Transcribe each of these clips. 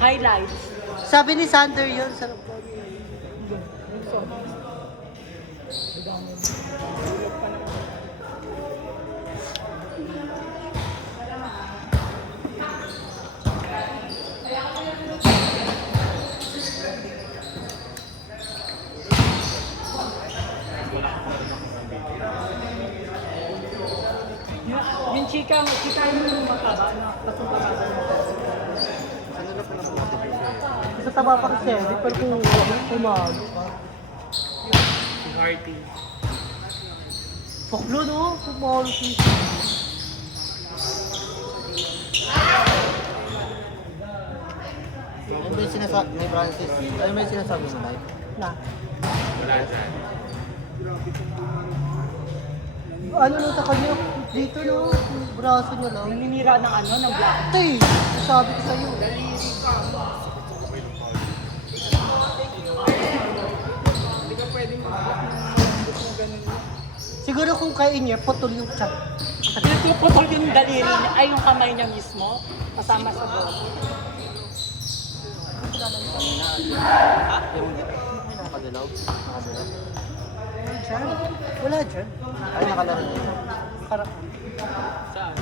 Highlights. Sabi ni Sander yun. Sarap po. Yung chika yung mataba na patutaba. Sa taba pa kasi, di pa kung umalo pa. Si Harty. Poklo no? Umalo siya. Ano ba yung sinasabi ni Francis? Ano ba yung sinasabi mo, Nay? Na. Wala dyan. Ano no sa kanya? Dito no? Yung braso niya lang. Naninira ng ano, ng black. Tay! Sabi ko sa'yo. Hindi ka pwedeng mag-book ng ganun. Siguro kung kain niya, putol yung chat. Pinuputol yung daliri niya, ay yung kamay niya mismo, kasama sa boto. Yung nakadilaw? Nakadilaw? Dyan. Wala dyan. Ay, nakalaro niya. Parang. Saan?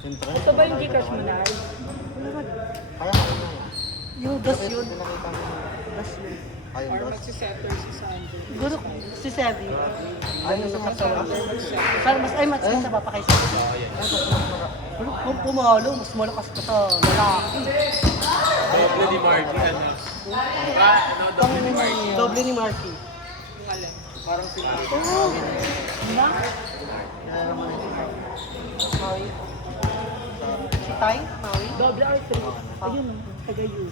Siyempre. Ito ba yung Gcash mo na? Kaya makina yan. Yung das yun. Pinakita mo. Das yun. Ayun, Or dos. magsisetter si Sandro? Siguro si Sevi. Ayun, sa kasama. Ay, mas sa papa kay Sevi. Pero kung pumalo, mas malakas ka sa lalaki. Doble ni Marky, ano? Doble ni Marky. Doble ni Marky. Yung alin? Parang sila. Oo. Na? Kaya naman ito. Maui. Si Tay? Maui? Double or three? Ayun, taga-you.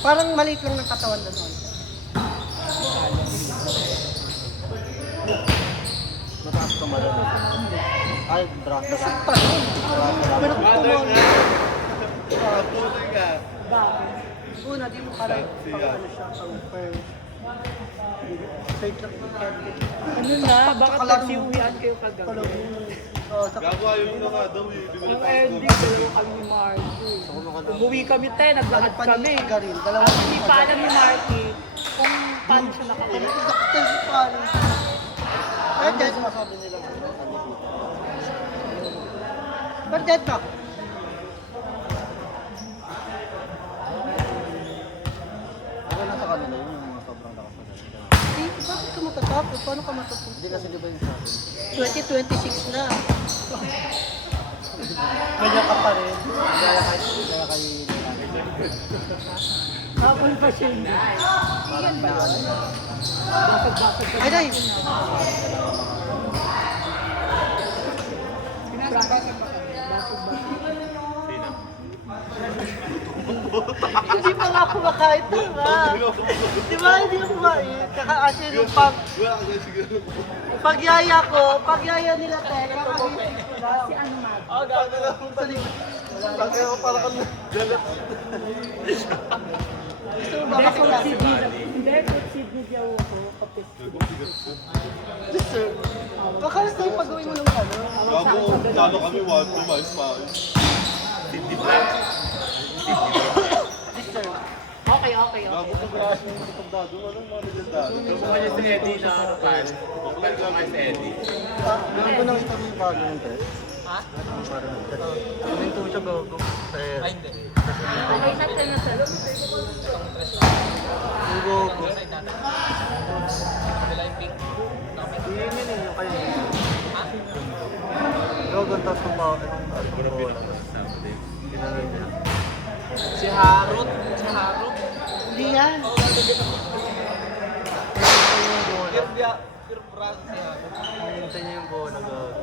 Parang maliit lang ng katawan doon. Mataas ka malaro. Ay, drop. Nasaktan yun. Pero kung pumalo. Bakit? Una, di mo kala pang ano siya, pang first. Straight lang yung candy. Ano na? Bakit nagsiuwian kayo kagabi? Kalabong. Oh, sa Gagawa yun na nga daw eh. Ang ending, dalawa kami ni Marky. Umuwi kami tayo, naglakad kami. Garil. Dalawa At hindi pa alam ni Marky kung paano siya nakakita. Nakakita si Pano. Ay, dahil sinasabi nila. Ba't dead ka? Ako lang sa kanila yun, yung mga sobrang lakas na dati. Bakit ka matatapos? Paano ka matatapos? Hindi kasi di ba yung sabi? 2026 na. Ganyan ka pa rin. Kaya kay Habang pa siya hindi. Iyan ba yun? Bakit ba? Ay, day! Pinasabasa ba? Bakit ba? Sino? Hindi pa nga kumakain tama. Di ba hindi ko kumain? Tsaka kasi nung Wala ka siguro. pagyaya nila tayo, kakagising ko lang. Si ano Marky? Oh, gago lang sa likod. Kaya ako para kang dalat. Gusto mo ba Hindi, makilala? kung Sydney. Hindi, kung Sydney daw ako, kapit. Sir, baka gusto yung pag-uwi mo ng ano? Gago, talo kami 1-2 mais pa. Cindy Black. Sir, Okay. Gago ka grasya yung matandado. Anong mga legendado? Kamukha niya si Eddie na ano pa. Kapag kamukha si Eddie. Meron ko nakita mo yung bago ng test. ha? Parang yung tuwi siya bago. Ay, hindi. Okay, na sa loob. Yung bago. Yun yung kayo. Gago, tapos yung bago. Siguro pinakamasasama din. Ginano niya. Si Harut. Hindi yan. Hinintay niya yung bola, gago.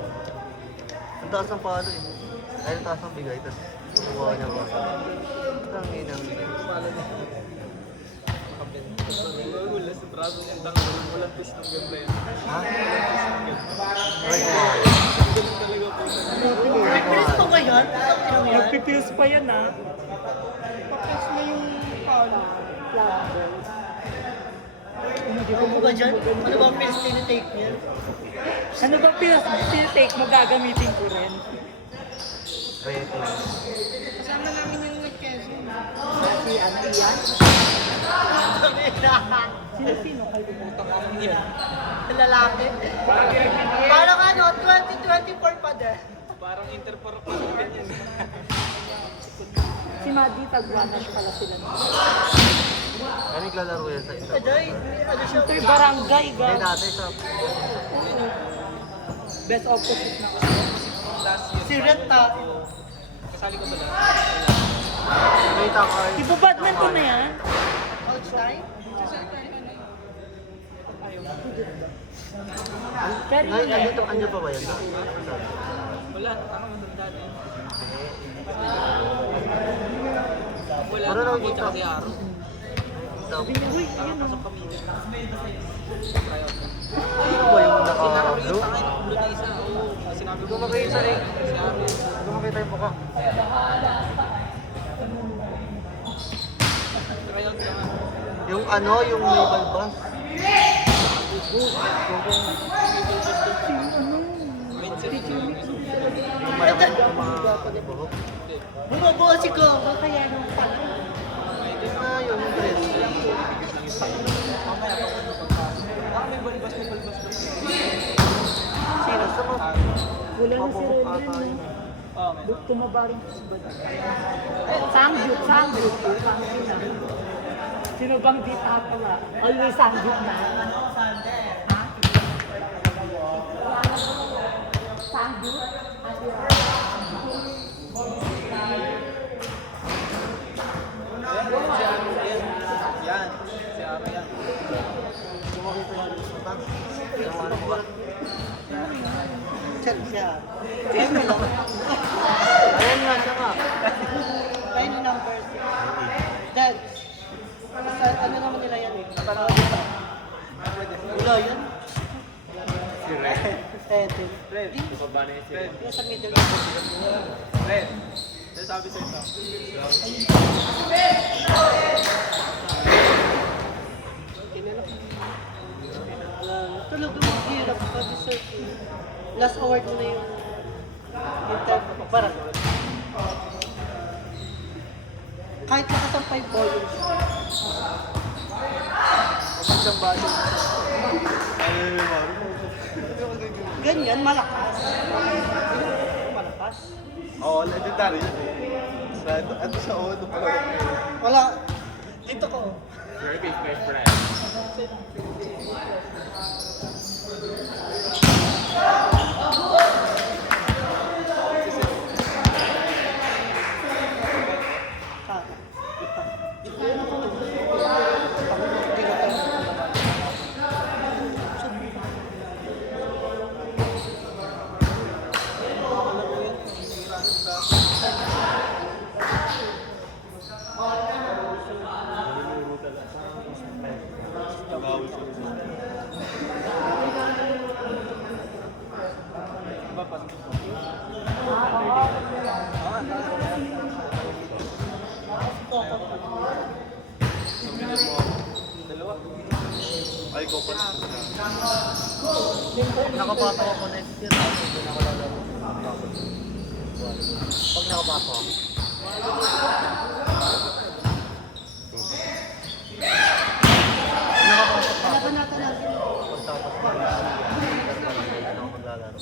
Ang taas ng palo eh. Ay, ang taas ng bigay, tapos kukuha niya ba? Ang inang ha? Right now. Pilis pa ba yan? Ano yan? Nagpipils pa yan ah. Papils na yung Paolo. Ano ba dyan? Ano ba ang pilis tinitake niya? Ano ba pinatake mo gagamitin ko rin? Rating. Kasama namin yung nag-Quezon. Si ano yan? Sino kalimutan ko yan? Lalaki. Parang ano, 2024 pa din. Si Madi, tagwanas pala sila. Ano naglalaro yan sa isa? Aday, ano siya? Inter Barangay, Eh, guys. dati sa... Best opposite na ako. Si Reta. May takay. Di ba badminton na yan? Outside? Pero Ngayon, yun eh. andito, andyan pa ba yan? Wala na nakikita kasi araw. Uy, yun oh. Ano ba yung naka-blue? Hindi ko makita eh. Hindi ko makita yung mukha. Yung ano, yung may balbas. Yung malamang yung mga buhok. Bumubuo si Gogo, kaya nung pala. Ah, yun, yung dress. Sino sa mga? Wala na si Mabuhok ata Rodrin. yun. Tumaba rin sa bad. Sangyup na. Sino bang di pa nga? Always sangyup na. Ha? Sangyup? Yung makita yung mata. Yung ano ba? Check siya. Ayan nga siya nga. Ayun yung number 6. Dad. Ano naman nila yan eh? Parang wala yan. Si Red. Eto. Red. Baba na yung si Red. Yung sa middle. Red. Ano sabi sa ito? Talagang hirap ka, deserve ko. Last award mo na yung parang kahit nakasampay volumes. Isang balo. Ganyan, malakas. Malakas. Oo, legendary yun eh. Ano sa ono pa lang. Wala. Dito ko. Very big my friend. Ay, go pa. Nakapasok ako next year. Hindi na ako lalaro. Pag nakapasok ako. Nakapasok pa ako. Nabanatan natin. Pagtapos ko ng hindi na ako maglalaro.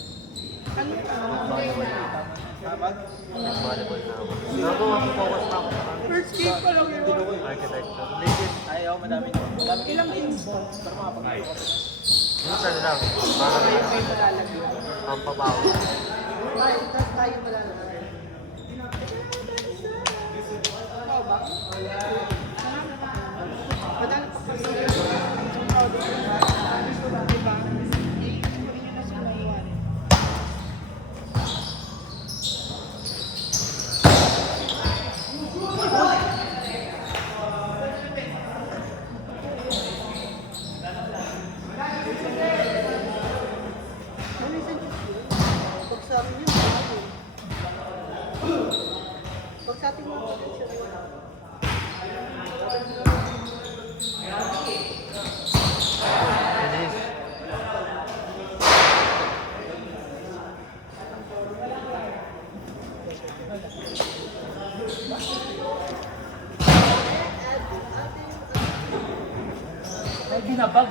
Volleyball na ako. Gago, mag-focus na ako. First game pa lang yun. Architecture. Legit. Ayaw, madami. Ilang games ba? Minsan lang. Parang ang pabaw. Tayo, tapos tayo malalagay. Ikaw ba? Madami pa kasi. Diba? Hindi nyo na sinuwan. Pag sa amin yun, pag sa atin mo, Finish. binabag